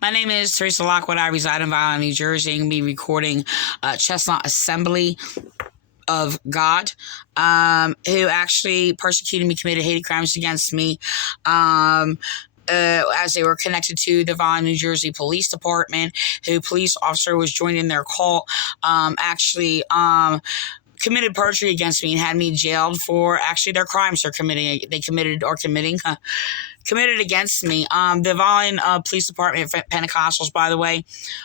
My name is Teresa Lockwood. I reside in Vineland, New Jersey. I'm going to be recording Chestnut Assembly of God, who actually persecuted me, committed hate crimes against me, as they were connected to the Vineland, New Jersey Police Department, who police officer was joined in their cult, committed perjury against me and had me jailed for actually their crimes committed against me. The Vineland Police Department, Pentecostals, by the way,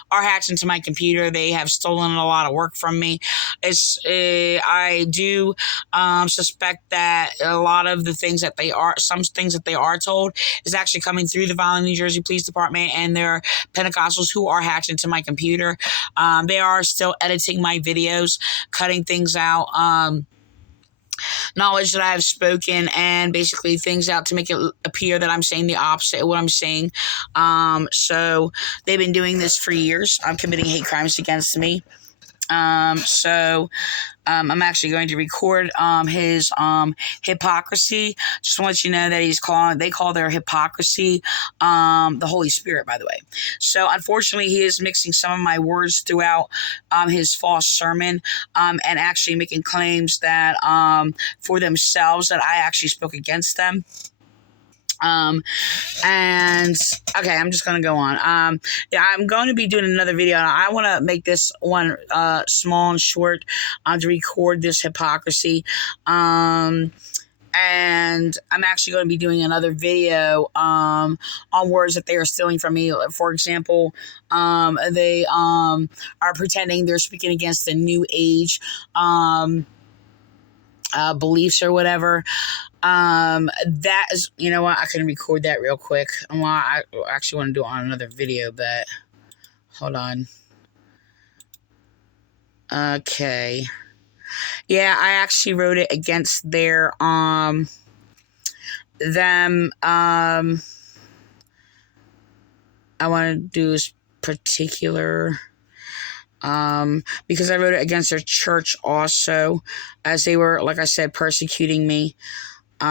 are hacked into my computer. They have stolen a lot of work from me. I do suspect that a lot of the things that some things that they are told is actually coming through the Vineland, New Jersey Police Department and their Pentecostals who are hacked into my computer. They are still editing my videos, cutting things out. Knowledge that I have spoken and basically things out to make it appear that I'm saying the opposite of what I'm saying. So they've been doing this for years. I'm committing hate crimes against me. I'm actually going to record his hypocrisy. Just want to let you know that they call their hypocrisy the Holy Spirit, by the way. So unfortunately, he is mixing some of my words throughout his false sermon and actually making claims that for themselves that I actually spoke against them. And okay, I'm just going to go on. I'm going to be doing another video. I want to make this one, small and short, to record this hypocrisy. And I'm actually going to be doing another video, on words that they are stealing from me. For example, they, are pretending they're speaking against the New Age, beliefs or whatever. That is, you know what, I can record that real quick. I actually want to do it on another video, but hold on. Okay. Yeah, I actually wrote it against their, them, I want to do this particular, because I wrote it against their church also, as they were, like I said, persecuting me. So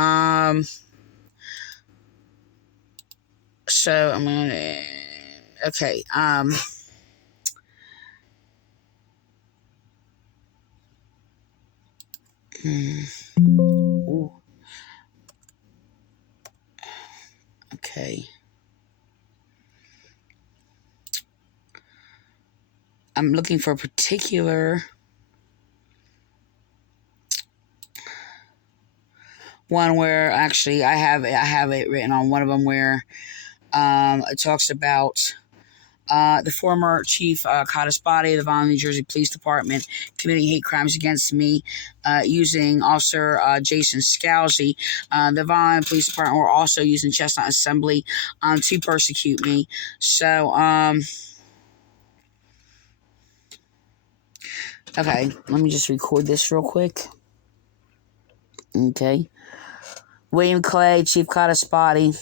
I'm gonna, okay, ooh. Okay. I'm looking for a particular one where actually I have it written on one of them where it talks about the former chief Kadespati of the Vineland, New Jersey Police Department committing hate crimes against me using Officer Jason Scalzi. The Vineland Police Department were also using Chestnut Assembly to persecute me. So, okay, let me just record this real quick. Okay. William Clay, Chief Kadespati,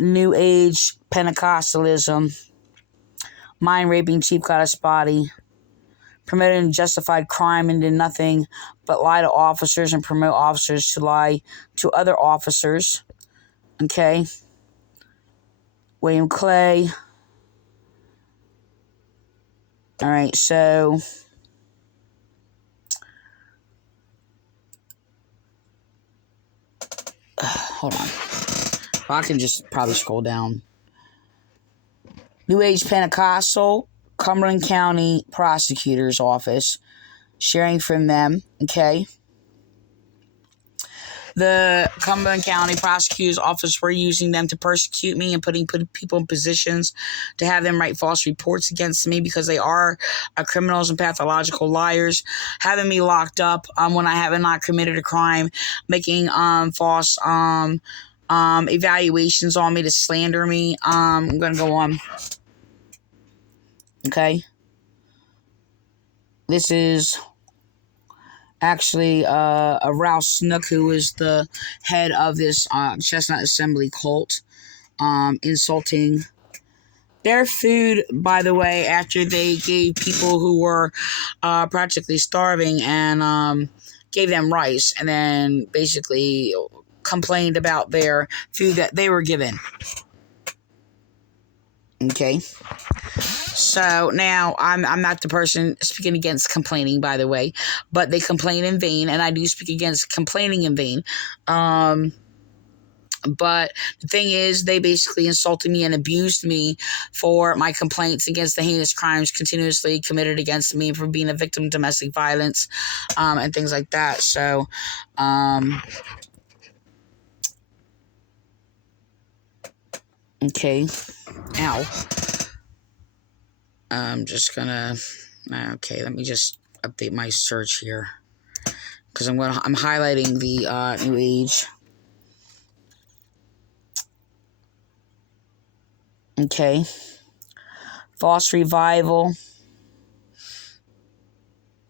New Age Pentecostalism, mind raping Chief Kadespati, permitted and justified crime and did nothing but lie to officers and promote officers to lie to other officers. Okay. William Clay. All right, so hold on. Well, I can just probably scroll down. New Age Pentecostal, Cumberland County Prosecutor's Office, sharing from them, okay? The Cumberland County Prosecutor's Office were using them to persecute me and putting people in positions to have them write false reports against me because they are criminals and pathological liars, having me locked up when I have not committed a crime, making false evaluations on me to slander me. I'm going to go on. Okay. This is actually a Ralph Snook, who is the head of this Chestnut Assembly cult, insulting their food, by the way, after they gave people who were practically starving and gave them rice, and then basically complained about their food that they were given. Okay. So now I'm not the person speaking against complaining, by the way, but they complain in vain, and I do speak against complaining in vain. But the thing is, they basically insulted me and abused me for my complaints against the heinous crimes continuously committed against me for being a victim of domestic violence, and things like that. So, okay. Ow. I'm just gonna. Okay, let me just update my search here because I'm highlighting the New Age. Okay. False revival.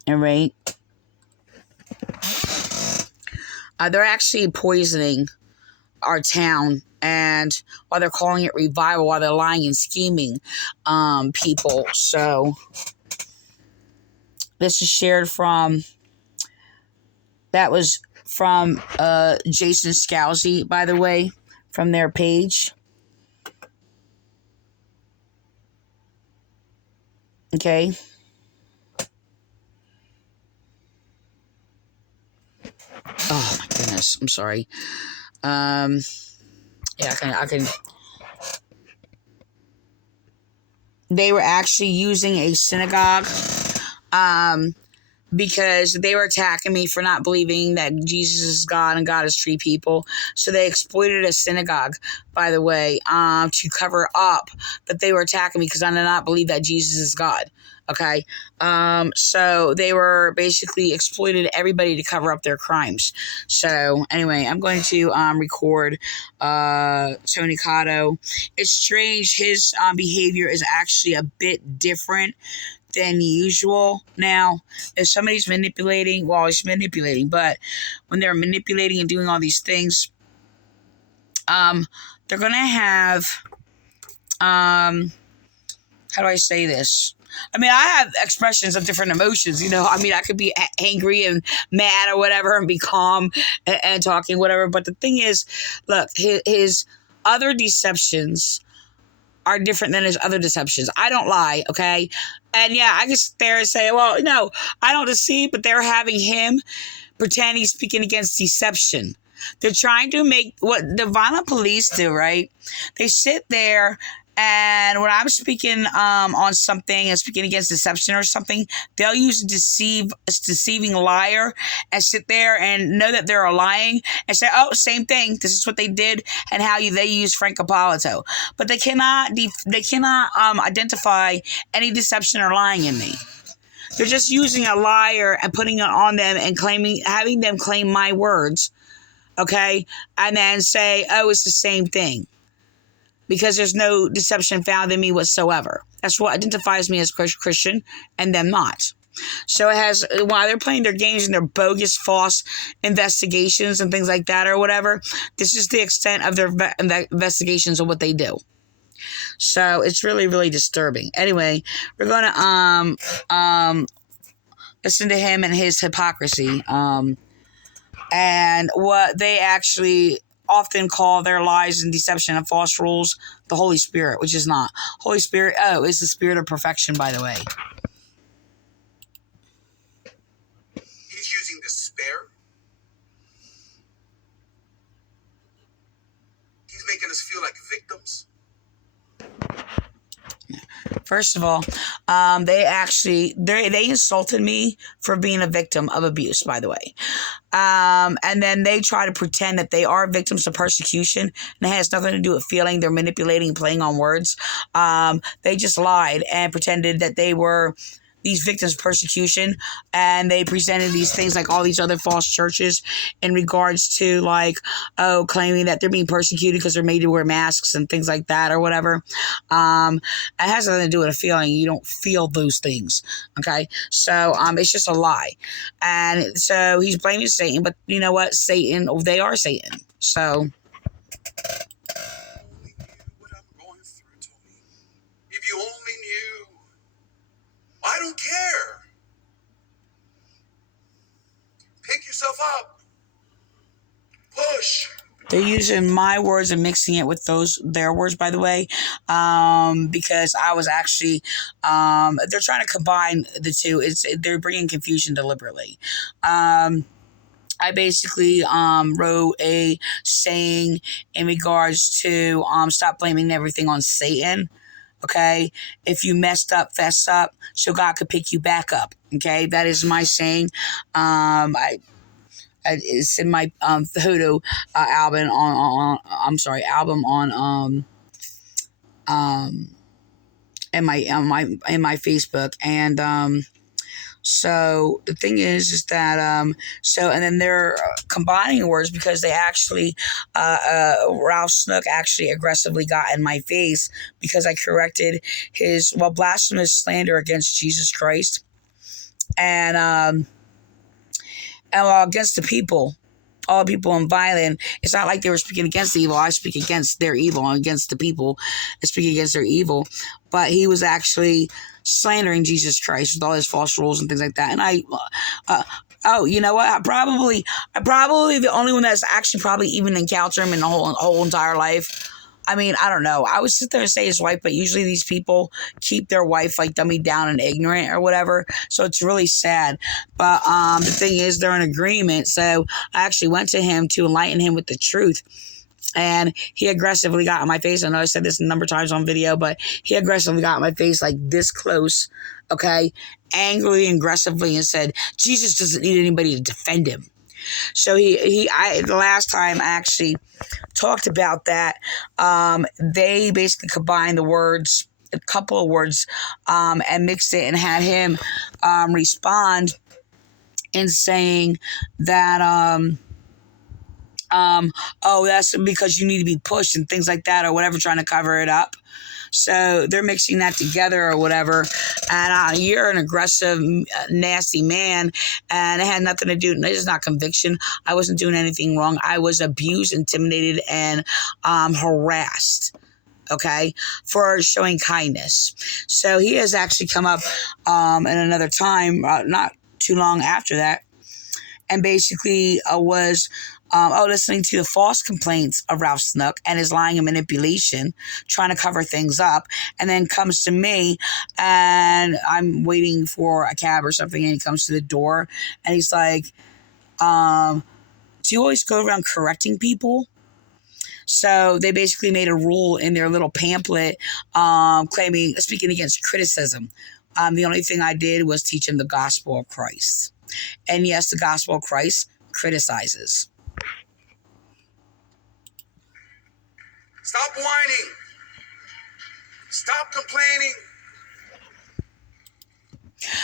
All right. They're actually poisoning our town, and while they're calling it revival, while they're lying and scheming people. So this is shared from, that was from Jason Scalzi, by the way, from their page. Okay. Oh my goodness, I'm sorry. Yeah, I can. They were actually using a synagogue, because they were attacking me for not believing that Jesus is God and God is three people. So they exploited a synagogue, by the way, to cover up that they were attacking me because I did not believe that Jesus is God. Okay. So they were basically exploited everybody to cover up their crimes. So anyway, I'm going to record Tony Cotto. It's strange. His behavior is actually a bit different than usual. Now, if somebody's manipulating, well, he's manipulating, but when they're manipulating and doing all these things, they're going to have, how do I say this? I mean, I have expressions of different emotions, you know. I mean, I could be angry and mad or whatever and be calm and talking, whatever. But the thing is, look, his other deceptions are different than his other deceptions. I don't lie, okay? And yeah, I can sit there and say, well, no, I don't deceive, but they're having him pretend he's speaking against deception. They're trying to make what the violent police do, right? They sit there, and when I'm speaking on something and speaking against deception or something, they'll use a deceiving liar and sit there and know that they're lying and say, oh, same thing. This is what they did and how they use Frank Capolito. But they cannot identify any deception or lying in me. They're just using a liar and putting it on them and having them claim my words, okay? And then say, oh, it's the same thing. Because there's no deception found in me whatsoever. That's what identifies me as Christian and them not. So it has, while they're playing their games and their bogus, false investigations and things like that or whatever, this is the extent of their investigations of what they do. So it's really, really disturbing. Anyway, we're going to listen to him and his hypocrisy, and what they actually often call their lies and deception and false rules the Holy Spirit, which is not. Holy Spirit, is the spirit of perfection, by the way. He's using despair. He's making us feel like victims. First of all, they insulted me for being a victim of abuse, by the way. And then they try to pretend that they are victims of persecution, and it has nothing to do with feeling. They're manipulating, playing on words. They just lied and pretended that they were these victims of persecution, and they presented these things like all these other false churches in regards to claiming that they're being persecuted because they're made to wear masks and things like that or whatever. It has nothing to do with a feeling. You don't feel those things, okay? So it's just a lie. And so he's blaming Satan, but you know what? They are Satan. So Only knew what I'm going through, Tony. If you only knew. I don't care. Pick yourself up. Push. They're using my words and mixing it with their words, by the way, because I was actually they're trying to combine the two. They're bringing confusion deliberately. I basically wrote a saying in regards to stop blaming everything on Satan. Okay, if you messed up, fess up, so God could pick you back up. Okay, that is my saying. It's in my photo album album in my Facebook. And so the thing is that and then they're combining words because they actually Ralph Snook actually aggressively got in my face because I corrected his blasphemous slander against Jesus Christ and against the people. All people in Vineland. It's not like they were speaking against the evil. I speak against their evil and against the people. I speak against their evil. But he was actually slandering Jesus Christ with all his false rules and things like that. And you know what? I'm probably the only one that's actually probably even encountered him in the whole entire life. I mean, I don't know. I would sit there and say his wife, but usually these people keep their wife like dummied down and ignorant or whatever. So it's really sad. But the thing is, they're in agreement. So I actually went to him to enlighten him with the truth. And he aggressively got in my face. I know I said this a number of times on video, but he aggressively got in my face like this close, okay? Angrily and aggressively and said, Jesus doesn't need anybody to defend him. So the last time I actually talked about that, they basically combined the words, a couple of words, and mixed it and had him respond in saying that, oh, that's because you need to be pushed and things like that or whatever, trying to cover it up. So they're mixing that together or whatever. And you're an aggressive, nasty man. And it had nothing to do, this is not conviction. I wasn't doing anything wrong. I was abused, intimidated, and harassed. Okay, for showing kindness. So he has actually come up in another time, not too long after that, and basically was listening to the false complaints of Ralph Snook and his lying and manipulation, trying to cover things up, and then comes to me, and I'm waiting for a cab or something, and he comes to the door, and he's like, do you always go around correcting people? So they basically made a rule in their little pamphlet speaking against criticism. The only thing I did was teach him the gospel of Christ. And yes, the gospel of Christ criticizes. Stop whining. Stop complaining.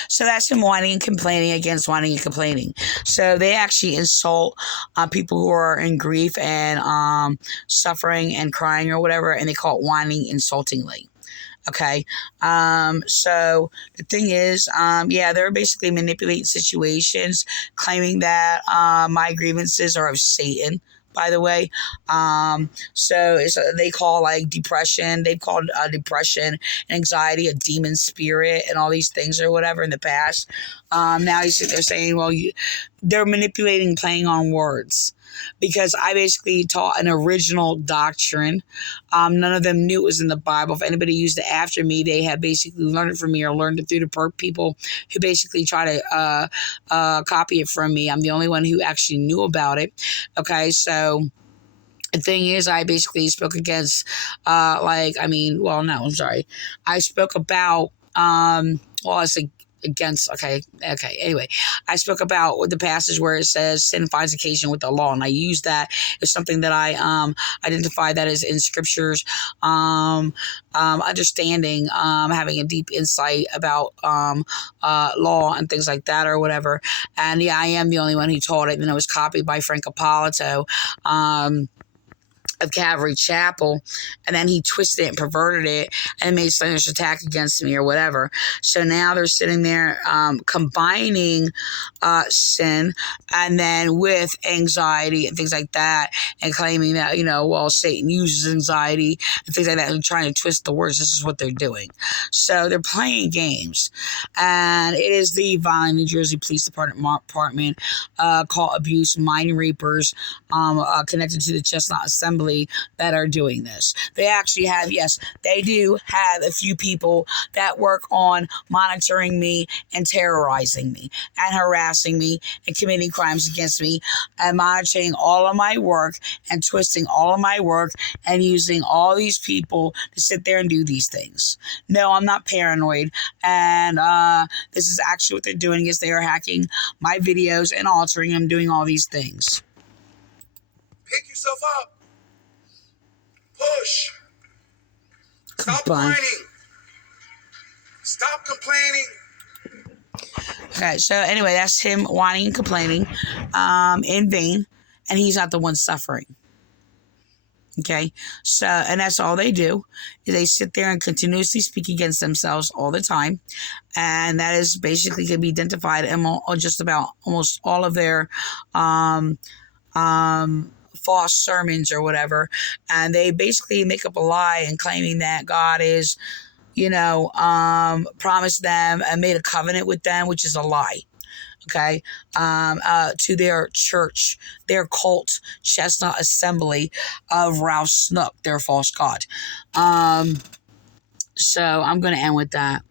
So that's him whining and complaining against whining and complaining. So they actually insult people who are in grief and suffering and crying or whatever, and they call it whining insultingly. Okay. So the thing is, they're basically manipulating situations, claiming that my grievances are of Satan, by the way. So they call like depression, they've called depression and anxiety a demon spirit and all these things or whatever in the past. Now they're saying, well, they're manipulating, playing on words. Because I basically taught an original doctrine. None of them knew it was in the Bible. If anybody used it after me, they had basically learned it from me or learned it through the people who basically try to copy it from me. I'm the only one who actually knew about it. Okay, so the thing is, I basically spoke against, I spoke about, anyway, I spoke about the passage where it says sin finds occasion with the law, and I used that as something that I identify that is in scriptures, understanding, having a deep insight about law and things like that or whatever. And yeah, I am the only one who taught it, and it was copied by Frank Appolito. of Calvary Chapel, and then he twisted it and perverted it and made slanderous attack against me or whatever. So now they're sitting there combining sin and then with anxiety and things like that, and claiming that, well, Satan uses anxiety and things like that, and trying to twist the words. This is what they're doing. So they're playing games, and it is the Vineland, New Jersey Police Department called abuse mind rapers connected to the Chestnut Assembly that are doing this. They actually have, yes, they do have a few people that work on monitoring me and terrorizing me and harassing me and committing crimes against me and monitoring all of my work and twisting all of my work and using all these people to sit there and do these things. No, I'm not paranoid. And this is actually what they're doing, is they are hacking my videos and altering them, doing all these things. Pick yourself up. Push. Stop Goodbye. whining. Stop complaining. Okay, so anyway, that's him whining and complaining in vain, and he's not the one suffering. Okay, so, and that's all they do, is they sit there and continuously speak against themselves all the time, and that is basically can be identified in just about almost all of their false sermons or whatever, and they basically make up a lie and claiming that God is, promised them and made a covenant with them, which is a lie. Okay, to their church, their cult, Chestnut Assembly of Ralph Snook, their false god. So I'm going to end with that.